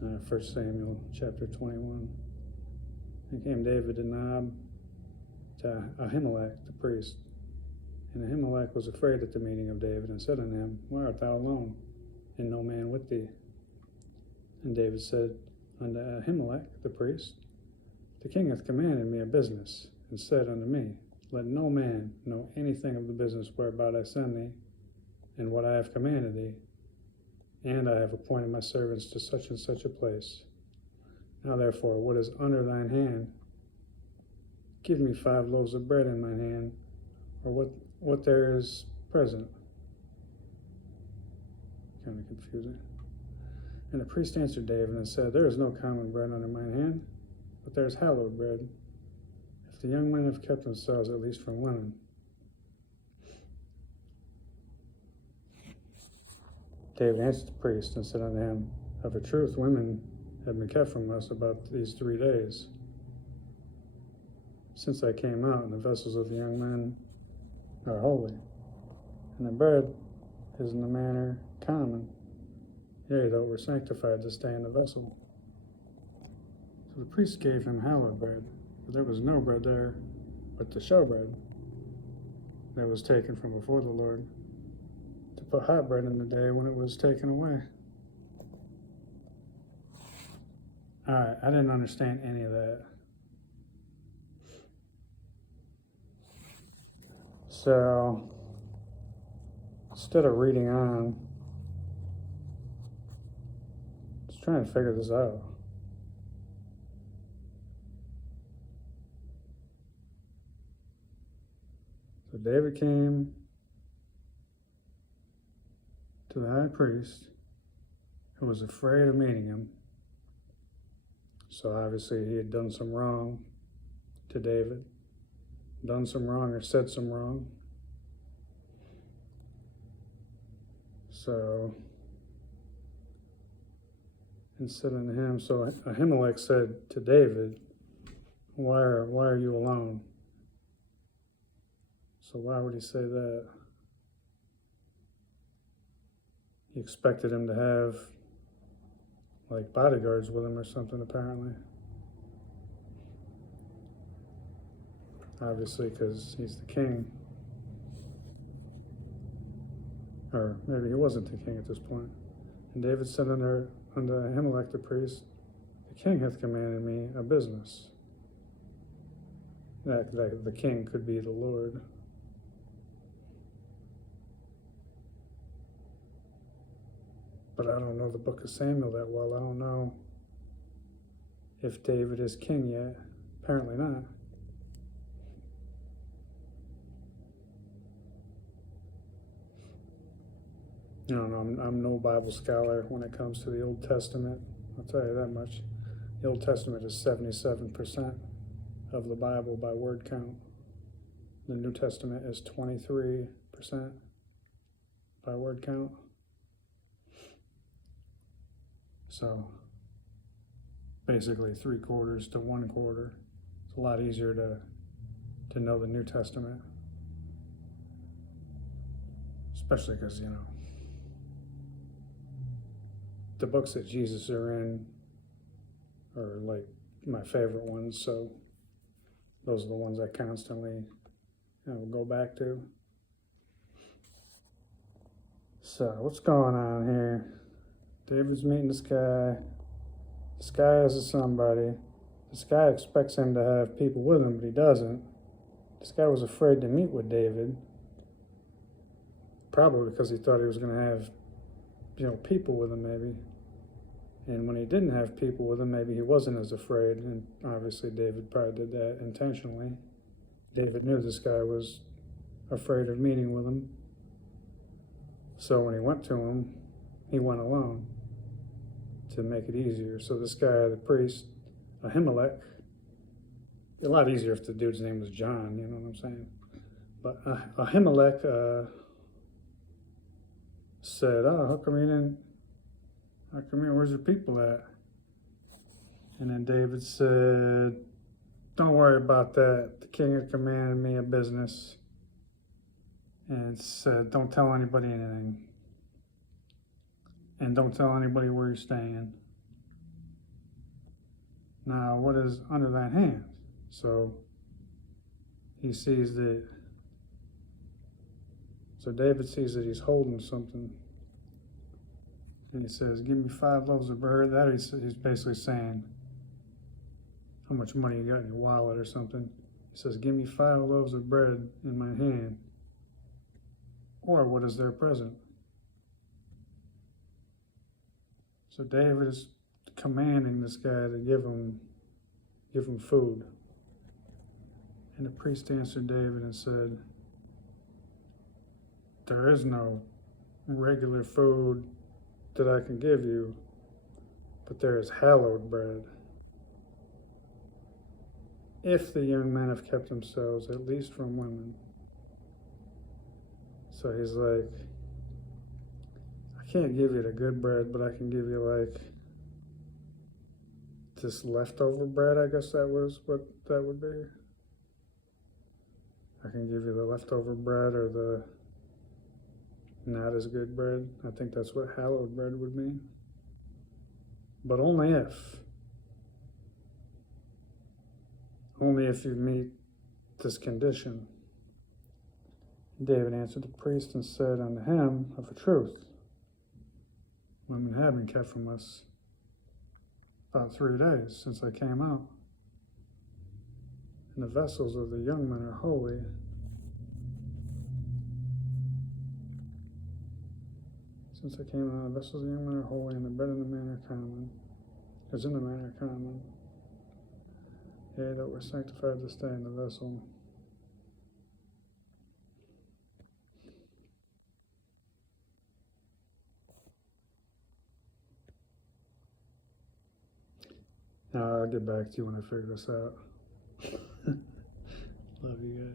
1 Samuel chapter 21. And came David to Nob to Ahimelech the priest. And Ahimelech was afraid at the meeting of David, and said unto him, Why art thou alone, and no man with thee? And David said unto Ahimelech the priest, The king hath commanded me a business, and said unto me, Let no man know anything of the business whereabout I send thee, and what I have commanded thee. And I have appointed my servants to such and such a place. Now therefore, what is under thine hand? Give me 5 loaves of bread in mine hand, or what there is present. Kind of confusing. And the priest answered David and said, There is no common bread under mine hand, but there is hallowed bread, if the young men have kept themselves at least from women. David answered the priest and said unto him, Of a truth, women have been kept from us about these 3 days, since I came out, and the vessels of the young men are holy, and the bread is in the manner common, yea, though it were sanctified to stay in the vessel. So the priest gave him hallowed bread, but there was no bread there but the showbread that was taken from before the Lord, to put hot bread in the day when it was taken away. All right, I didn't understand any of that. So instead of reading on, just trying to figure this out. So David came to the high priest, who was afraid of meeting him. So obviously he had done some wrong to David, done some wrong or said some wrong. So instead of him, so Ahimelech said to David, why are you alone? So why would he say that? He expected him to have like bodyguards with him or something, apparently. Obviously, because he's the king. Or maybe he wasn't the king at this point. And David said unto Ahimelech the priest, The king hath commanded me a business. That the king could be the Lord. But I don't know the book of Samuel that well. I don't know if David is king yet. Apparently not. I don't know, I'm no Bible scholar when it comes to the Old Testament. I'll tell you that much. The Old Testament is 77% of the Bible by word count. The New Testament is 23% by word count. So basically 3/4 to 1/4. It's a lot easier to know the New Testament. Especially because, the books that Jesus are in are like my favorite ones, so those are the ones I constantly go back to. So what's going on here? David's meeting this guy. This guy is a somebody. This guy expects him to have people with him, but he doesn't. This guy was afraid to meet with David, probably because he thought he was going to have people with him, maybe. And when he didn't have people with him, maybe he wasn't as afraid. And obviously David probably did that intentionally. David knew this guy was afraid of meeting with him. So when he went to him, he went alone to make it easier. So this guy, the priest, Ahimelech, a lot easier if the dude's name was John, you know what I'm saying? But Ahimelech said, where's your people at? And then David said, don't worry about that. The king had commanded me a business. And said, don't tell anybody anything. And don't tell anybody where you're staying. Now, what is under that hand? So he sees that. So David sees that he's holding something. And he says, give me 5 loaves of bread. That he's basically saying, how much money you got in your wallet or something. He says, give me 5 loaves of bread in my hand. Or what is there present? So David is commanding this guy to give him food. And the priest answered David and said, there is no regular food that I can give you, but there is hallowed bread. If the young men have kept themselves, at least from women. So he's like, I can't give you the good bread, but I can give you like this leftover bread, I guess that was what that would be. I can give you the leftover bread or the not as good bread. I think that's what hallowed bread would mean. But only if you meet this condition. David answered the priest and said unto him, of a truth, women have been kept from us about 3 days since I came out. And the vessels of the young men are holy. Since I came out, the vessels of the young men are holy, and the bread in the man are common. Is in the man are common. Yea, that we're sanctified to stay in the vessel. Now, I'll get back to you when I figure this out. Love you guys.